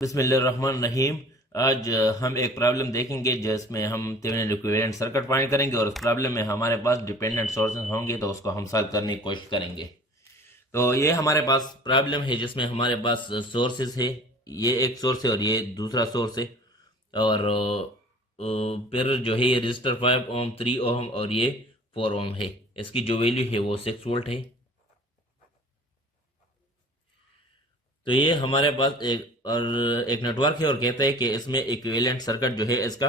बिस्मिल्लाहिर्रहमानिर्रहीम। आज हम एक प्रॉब्लम देखेंगे जिसमें हम थेवेनिन इक्विवेलेंट सर्किट फाइंड करेंगे और उस प्रॉब्लम में हमारे पास डिपेंडेंट सोर्सेज होंगे तो उसको हम सॉल्व करने की कोशिश करेंगे। तो ये हमारे पास प्रॉब्लम है जिसमें हमारे पास सोर्सेज है। ये एक सोर्स है और ये दूसरा सोर्स है। और फिर जो है ये रजिस्टर 5 ओम 3 ओम और ये 4 ओम है। इसकी जो वैल्यू है वो 6 वोल्ट है। तो ये हमारे पास एक नेटवर्क है और कहता है कि इसमें इक्विवेलेंट सर्किट जो है इसका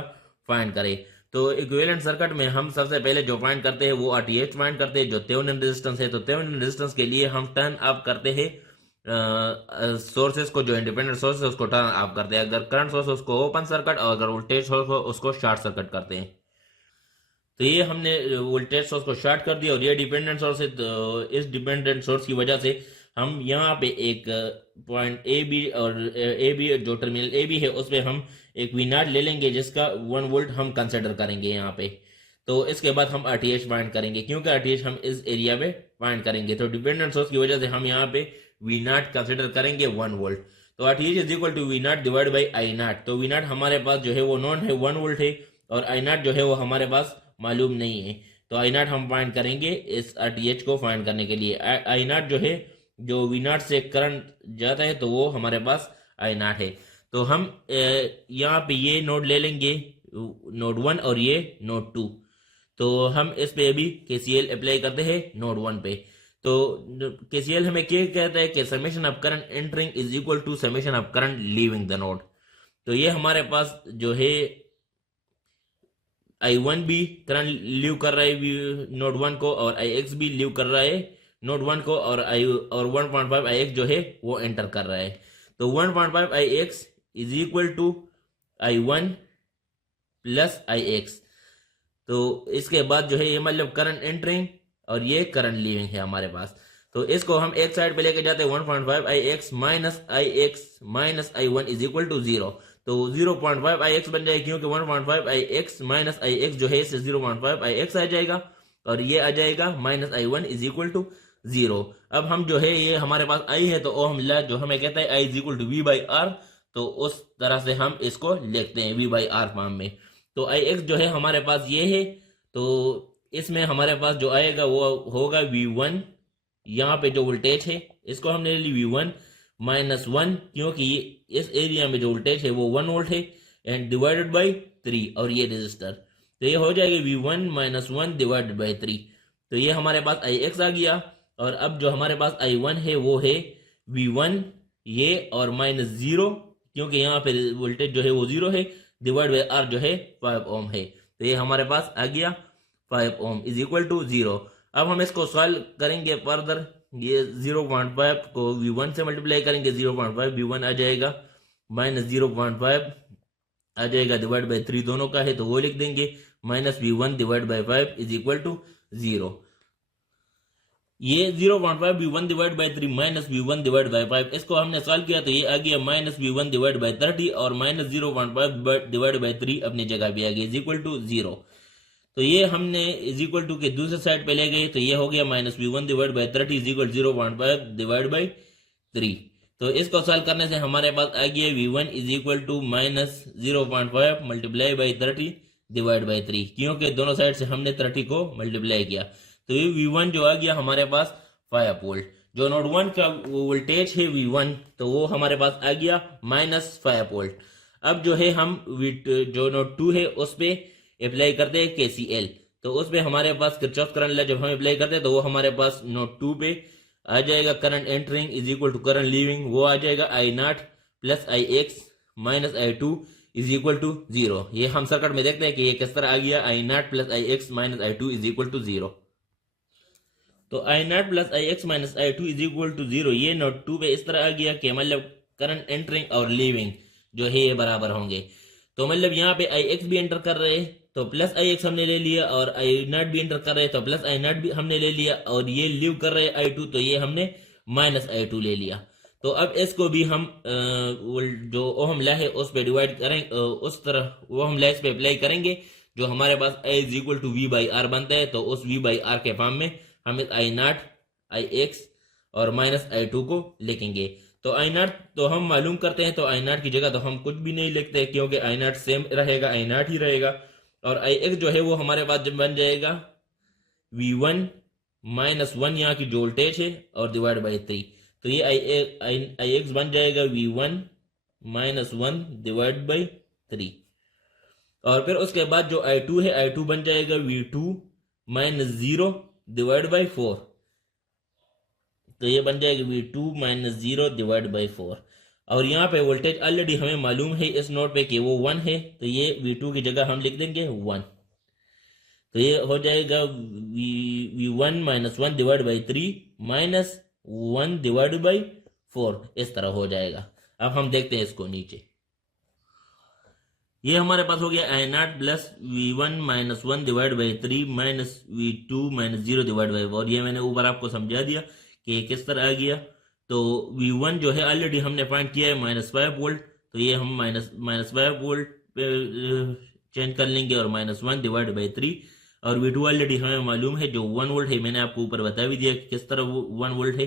फाइंड करे। तो इक्विवेलेंट सर्किट में हम सबसे पहले जो फाइंड करते हैं वो आरटीएच फाइंड करते हैं जो थेवेनिन रेजिस्टेंस है। तो थेवेनिन रेजिस्टेंस के लिए हम टर्न अप करते हैं सोर्सेस को, जो इंडिपेंडेंट सोर्स है उसको टर्न अप करते हैं। अगर करंट सोर्स उसको ओपन सर्किट और अगर वोल्टेज सोर्स हो उसको शॉर्ट सर्किट करते हैं। तो ये हमने वोल्टेज सोर्स को शॉर्ट कर दिया और ये डिपेंडेंट सोर्स है। तो इस डिपेंडेंट सोर्स की वजह से हम यहाँ पे एक पॉइंट ए बी और ए बी जो टर्मिनल ए बी है उस पर हम एक वी नॉट ले लेंगे जिसका 1 वोल्ट हम कंसिडर करेंगे यहाँ पे। तो इसके बाद हम आरटीएच फाइंड करेंगे क्योंकि आरटीएच हम इस एरिया में फाइंड करेंगे। तो डिपेंडेंट सोर्स की वजह से हम यहाँ पे वी नॉट कंसिडर करेंगे 1 वोल्ट। तो RTH is equal to V not divide by I not. तो वी नॉट हमारे पास जो है वो नॉन है 1 वोल्ट है और आई नॉट जो है वो हमारे पास मालूम नहीं है। तो आई नॉट हम फाइंड करेंगे इस आरटीएच को फाइंड करने के लिए। आई नॉट जो है जो वी नॉट से करंट जाता है तो वो हमारे पास आई नॉट है। तो हम यहाँ पे ये नोड ले लेंगे, नोड 1 और ये नोड 2। तो हम इस पे भी केसीएल अप्लाई करते हैं नोड 1 पे। तो केसीएल हमें क्या कहता है कि summation of current entering is equal to summation of current leaving the node. तो ये हमारे पास जो है I1 भी करंट लीव कर रहा है नोड 1 को और IX भी लीव कर रहा है नोड 1 को और 1.5 IX जो है वो एंटर कर रहा है। तो 1.5 IX is equal to I1 plus IX। तो इसके बाद जो है ये मतलब करंट एंटरिंग और ये करंट लीविंग है हमारे पास। तो इसको हम एक साइड पे लेके जाते हैं 1.5 IX minus I1 is equal to 0। तो 0.5 IX बन जाएगा क्योंकि 1.5 IX माइनस IX जो है इससे 0.5 IX आ जाएगा और ये आ जाएगा minus I1 is equal to 0। अब हम जो है ये हमारे पास I है तो ओम लॉ जो हमें कहता है I is equal to V by R। तो उस तरह से हम इसको लिखते हैं V बाई R फॉर्म में। तो IX जो है हमारे पास ये है। तो इसमें हमारे पास जो आएगा वो होगा V1। यहाँ पे जो वोल्टेज है इसको हमने ले ली V1 माइनस 1 क्योंकि इस एरिया में जो वोल्टेज है वो 1 वोल्ट है एंड डिवाइडेड बाई 3 और ये रेजिस्टर। तो ये हो जाएगा V1 माइनस 1 डिवाइडेड बाई 3। तो ये हमारे पास IX आ गया और अब जो हमारे पास I1 है वो है V1 ये और माइनस 0 क्योंकि यहाँ पे वोल्टेज जो है वो 0 है डिवाइड बाई R जो है 5 ओम है। तो ये हमारे पास आ गया 5 ओम इज इक्वल टू 0। अब हम इसको सॉल्व करेंगे फर्दर। ये 0.5 को V1 से मल्टीप्लाई करेंगे 0.5 V1 आ जाएगा माइनस 0.5 आ जाएगा डिवाइड बाई 3 दोनों का है तो वो लिख देंगे minus V1 divide by 5 is equal to 0। ये 0.5 V1 divide by 3 minus V1 divide by 5 इसको हमने सॉल्व किया तो ये आ गया माइनस V1 डिवाइड बाई 30 और माइनस 0.5 डिवाइड बाई 3 अपनी जगह भी आ गया इज इक्वल टू 0। तो ये हमने इज इक्वल टू के दूसरे साइड पे ले गए तो ये हो गया minus V1 divide by 30 is equal 0.5 divide by 3। तो इसको सॉल्व करने से हमारे पास आ गया V1 is equal to minus 0.5 multiply by 30 divide by 3 क्योंकि दोनों साइड से हमने 30 को मल्टीप्लाई किया। तो ये V1 जो आ गया हमारे पास 5 वोल्ट। जो नोड 1 का वोल्टेज है V1 तो वो हमारे पास आ गया माइनस 5 वोल्ट। अब जो है हम जो नोड 2 है उस पे अप्लाई करते हैं KCL। तो उस पे हमारे पास किरचॉफ करंट लॉ जब हम अप्लाई करते हैं तो वो हमारे पास नोड 2 पे आ जाएगा current entering is equal to current leaving वो आ जाएगा I0 plus IX minus I2 is equal to 0। ये हम सर्किट में देखते हैं कि ये किस तरह आ गया I0 plus IX minus I2 is equal to 0। तो I0 plus IX minus I2 is equal to 0 ये नोड 2 पे इस तरह आ गया कि मतलब करंट एंटरिंग और लीविंग जो है ये बराबर होंगे। तो मतलब यहाँ पे IX भी एंटर कर रहे हैं तो प्लस IX हमने ले लिया और I0 भी एंटर कर रहे हैं तो प्लस I0 भी हमने ले लिया और ये लीव कर रहे हैं I2 तो ये हमने माइनस I2 ले लिया। तो अब इसको भी हम जो ओहम लॉ है उस पे डिवाइड करेंगे उस तरह ओहम लॉ पे अप्लाई करेंगे जो हमारे पास I is equal to V by R बनता है। तो उस V बाई R के फॉर्म में हम I0 IX और माइनस I2 को लिखेंगे। तो आई नॉट तो हम मालूम करते हैं, तो आई नॉट की जगह तो हम कुछ भी नहीं लिखते क्योंकि आई नॉट सेम रहेगा, आई नॉट ही रहेगा। और आई एक्स जो है वो हमारे पास जब बन जाएगा V1 -1 यहाँ की जो वोल्टेज है और डिवाइड बाई 3, तो ये आई एक्स बन जाएगा V1 -1 डिवाइड बाई 3। और फिर उसके बाद जो I2 है, I2 बन जाएगा V2 -0 डिवाइड बाई 4, तो ये बन जाएगा V2 -0 डिवाइड बाई 4। और यहाँ पे वोल्टेज ऑलरेडी हमें मालूम है इस नोट पे कि वो 1 है, तो ये V2 की जगह हम लिख देंगे 1, तो ये हो जाएगा V1 -1 divide by 3 -1 divide by 4, इस तरह हो जाएगा। अब हम देखते हैं इसको नीचे, ये हमारे पास हो गया I naught plus V1 -1 divide by 3 -V2 -0 divide by 4। ये मैंने ऊपर आपको समझा दिया कि किस तरह आ गया। तो V1 जो है ऑलरेडी हमने फाइंड किया है -5 वोल्ट, तो ये हम -5 वोल्ट पे चेंज कर लेंगे और -1 डिवाइड बाई 3। और V2 ऑलरेडी हमें मालूम है जो 1 वोल्ट है, मैंने आपको ऊपर बता भी दिया कि किस तरह वो 1 वोल्ट है,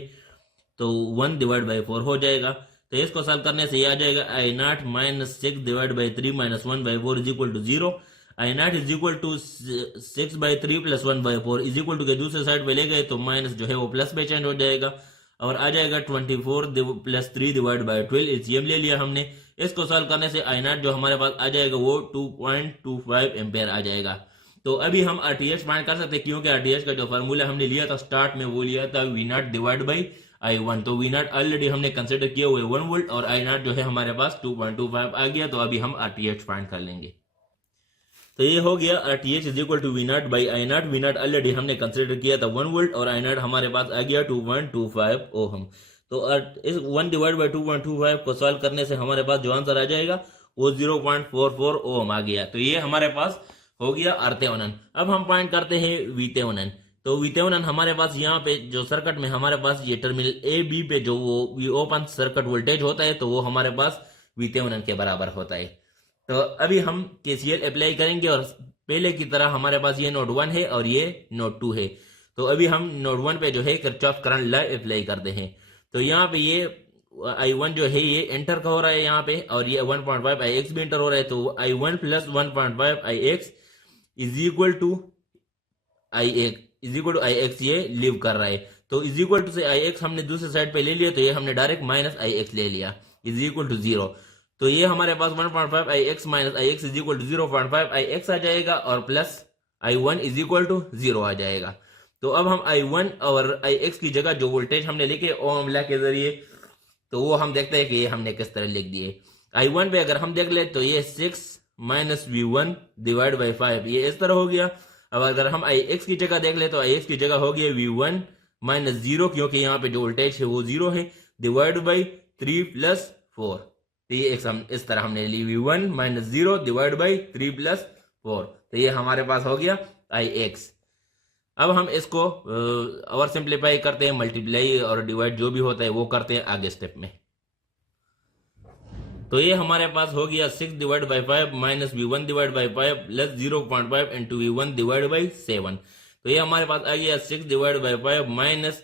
तो 1 डिवाइड बाई 4 हो जाएगा। तो इसको सॉल्व करने से ये आ जाएगा I naught -6 divide by 3 -1 by 4 is equal to 0। I naught is equal to 6 by 3 plus 1 by 4 is equal to के दूसरे साइड पे ले गए तो माइनस जो है वो प्लस में चेंज हो जाएगा और आ जाएगा 24 प्लस 3 डिवाइड बाई 12। एलसीएम ले लिया हमने। इसको सॉल्व करने से आई नॉट जो हमारे पास आ जाएगा वो 2.25 एम्पेयर आ जाएगा। तो अभी हम आरटीएच फाइंड कर सकते हैं क्योंकि आरटीएच का जो फार्मूला हमने लिया था स्टार्ट में वो लिया था we not divide by I1। तो वी नॉट ऑलरेडी हमने कंसिडर किए हुए 1 वोल्ट और आई नॉट जो है हमारे पास 2.25 आ गया। तो अभी हम आरटीएच फाइंड कर लेंगे। तो ये हो गया RTH is equal to V naught by I naught. V naught already हमने कंसिडर किया था 1 वोल्ट और आई नॉट हमारे पास आ गया 2.25 ओहम। तो इस 1 डिवाइड बाई 2.25 को सॉल्व करने से हमारे पास जो आंसर आ जाएगा वो 0.44 ओम आ गया। तो ये हमारे पास हो गया आरतेवनन। अब हम पॉइंट करते हैं वीतेवनन। तो वीतेवनन हमारे पास यहाँ पे जो सर्किट में हमारे पास ये टर्मिनल ए बी पे जो वो ओपन सर्किट वोल्टेज होता है तो वो हमारे पास वीतेवनन के बराबर होता है। तो अभी हम केसीएल अप्लाई करेंगे और पहले की तरह हमारे पास ये नोड 1 है और ये नोड 2 है। तो अभी हम नोड 1 पे जो है किरचॉफ करंट लॉ अप्लाई करते हैं। तो यहाँ पे ये I1 जो है ये एंटर का हो रहा है यहाँ पे और ये 1.5 IX भी एंटर हो रहा है। तो I1 plus 1.5 IX is equal to IX ये लीव कर रहा है। तो इज इक्वल टू से IX हमने दूसरे साइड पे ले लिया तो ये हमने डायरेक्ट माइनस IX ले लिया इज इक्वल टू 0। तो ये हमारे पास 1.5 IX minus IX is equal to 0.5 IX आ जाएगा और plus I1 is equal to 0 आ जाएगा। तो अब हम I1 और IX की जगह जो वोल्टेज हमने लिखे ओम लॉ के जरिए तो वो हम देखते हैं कि ये हमने किस तरह लिख दिए। I1 पे अगर हम देख ले तो ये 6 माइनस V1 डिवाइड बाई 5 ये इस तरह हो गया। अब अगर हम IX की जगह देख ले तो IX की जगह हो गया V1 माइनस 0 क्योंकि यहाँ पे जो वोल्टेज है वो 0 है डिवाइड बाई 3 प्लस 4। तो ये इस तरह हमने ली V1 minus 0 divide by 3 plus 4। तो ये हमारे पास हो गया IX। अब हम इसको और सिंप्लीफाई करते हैं, मल्टीप्लाई और डिवाइड जो भी होता है वो करते हैं आगे स्टेप में। तो ये हमारे पास हो गया 6 divide by 5 minus V1 divide by 5 plus 0.5 into V1 divide by 7। तो ये हमारे पास आ गया 6 डिवाइड बाई 5 माइनस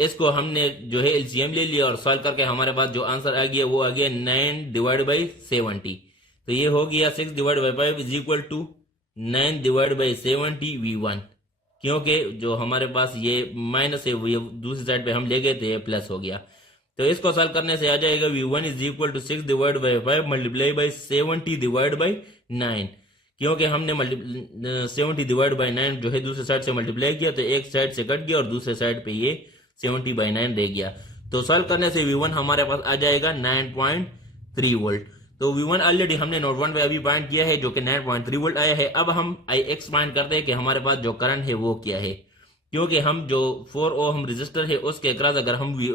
इसको हमने जो है एलसीएम ले लिया और सॉल्व करके हमारे पास जो आंसर आ गया वो आ गया 9 डिवाइड बाई 70। तो ये हो गया 6 divide by 5 is equal to 9 divide by 70 V1 क्योंकि जो हमारे पास ये माइनस है वो ये दूसरी साइड पे हम ले गए थे ये प्लस हो गया। तो इसको सॉल्व करने से आ जाएगा V1 is equal to 6 divide by 5 multiply by 70 divide by 9 क्योंकि हमने 70 डिवाइड बाई 9 जो है दूसरे साइड से मल्टीप्लाई किया तो एक साइड से कट गया और दूसरे साइड पे ये 70 बाई 9 रह गया। तो सॉल्व करने से V1 हमारे पास आ जाएगा 9.3 वोल्ट। तो V1 ऑलरेडी हमने नोड 1 पे अभी फाइंड किया है जो कि 9.3 वोल्ट आया है। अब हम IX फाइंड करते हैं कि हमारे पास जो करंट है वो क्या है क्योंकि हम जो 4 ओम रेजिस्टर है उसके अक्रॉस अगर हम V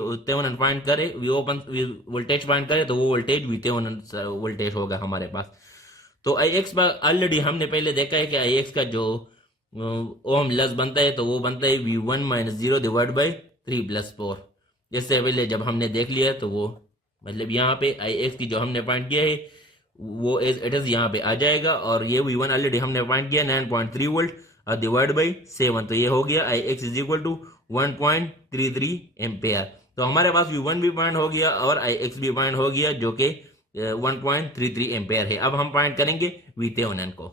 फाइंड करें वोल्टेज फाइंड करें तो वो वोल्टेज V वोल्टेज होगा हमारे पास। तो IX पर ऑलरेडी हमने पहले देखा है कि IX का जो ओम लॉ बनता है तो वो बनता है V1 minus 0 divide by 3 plus 4। इससे पहले जब हमने देख लिया तो वो मतलब यहाँ पे IX की जो हमने फाइंड किया है वो एज इट इज यहाँ पे आ जाएगा और ये V1 ऑलरेडी हमने फाइंड किया 9.3 वोल्ट और डिवाइड बाई 7। तो ये हो गया IX is equal to 1.33 ampere. तो हमारे पास V1 भी फाइंड हो गया और Ix भी फाइंड हो गया जो कि 1.33 एम्पेयर है। अब हम फाइंड करेंगे VThevenin को।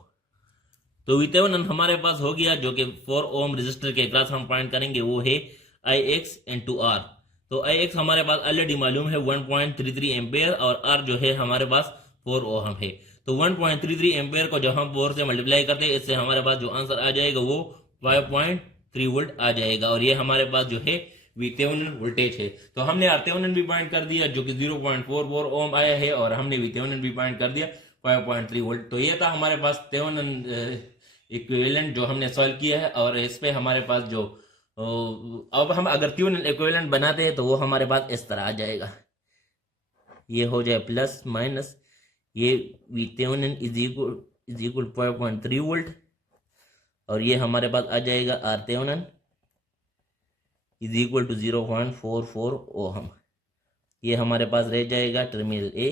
तो VThevenin हमारे पास हो गया जो कि 4 ओम रेजिस्टर के अक्रॉस हम फाइंड करेंगे, वो है Ix into R। तो Ix हमारे पास ऑलरेडी मालूम है 1.33 एम्पेयर और R जो है हमारे पास 4 ओम है। तो 1.33 एम्पेयर को जब हम 4 से मल्टीप्लाई करते हैं, इससे हमारे पास जो आंसर आ जाएगा वो 5.3 वोल्ट आ जाएगा और ये हमारे पास जो है VThevenin वोल्टेज है। तो हमने RThevenin भी फाइंड कर दिया जो कि 0.44 ओम आया है और हमने VThevenin भी फाइंड कर दिया 5.3 वोल्ट। तो ये था हमारे पास थेवेनिन इक्विवेलेंट जो हमने सॉल्व किया है। और इस पे हमारे पास जो अब हम अगर थेवेनिन इक्विवेलेंट बनाते हैं तो वो हमारे पास इस तरह आ जाएगा, ये हो जाए प्लस माइनस, ये VThevenin इज इक्वल 5.3 वोल्ट और ये हमारे पास आ जाएगा RThevenin इज इक्वल टू 0.44 ओम। ये हमारे पास रह जाएगा टर्मिनल ए,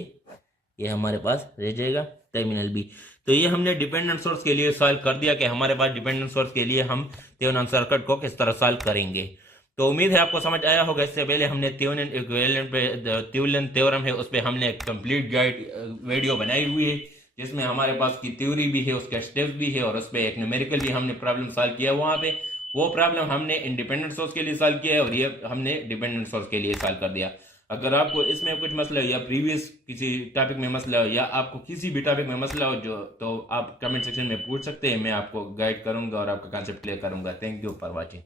ये हमारे पास रह जाएगा टर्मिनल बी। तो ये हमने डिपेंडेंट सोर्स के लिए सॉल्व कर दिया कि हमारे पास डिपेंडेंट सोर्स के लिए हम थेवेनिन सर्किट को किस तरह सॉल्व करेंगे। तो उम्मीद है आपको समझ आया होगा। इससे पहले हमने थेवेनिन इक्विवेलेंट पे थेवेनिन थ्योरम है उस पर हमने कंप्लीट गाइड वीडियो बनाई हुई है जिसमें हमारे पास की थ्योरी भी है, उसके स्टेप्स भी है और उस पर एक न्यूमेरिकल भी हमने प्रॉब्लम सॉल्व किया। वहां पे वो प्रॉब्लम हमने इंडिपेंडेंट सोर्स के लिए सॉल्व किया है और ये हमने डिपेंडेंट सोर्स के लिए सॉल्व कर दिया। अगर आपको इसमें कुछ मसला हो या प्रीवियस किसी टॉपिक में मसला हो या आपको किसी भी टॉपिक में मसला हो जो, तो आप कमेंट सेक्शन में पूछ सकते हैं, मैं आपको गाइड करूंगा और आपका कॉन्सेप्ट क्लियर करूंगा। Thank you for watching.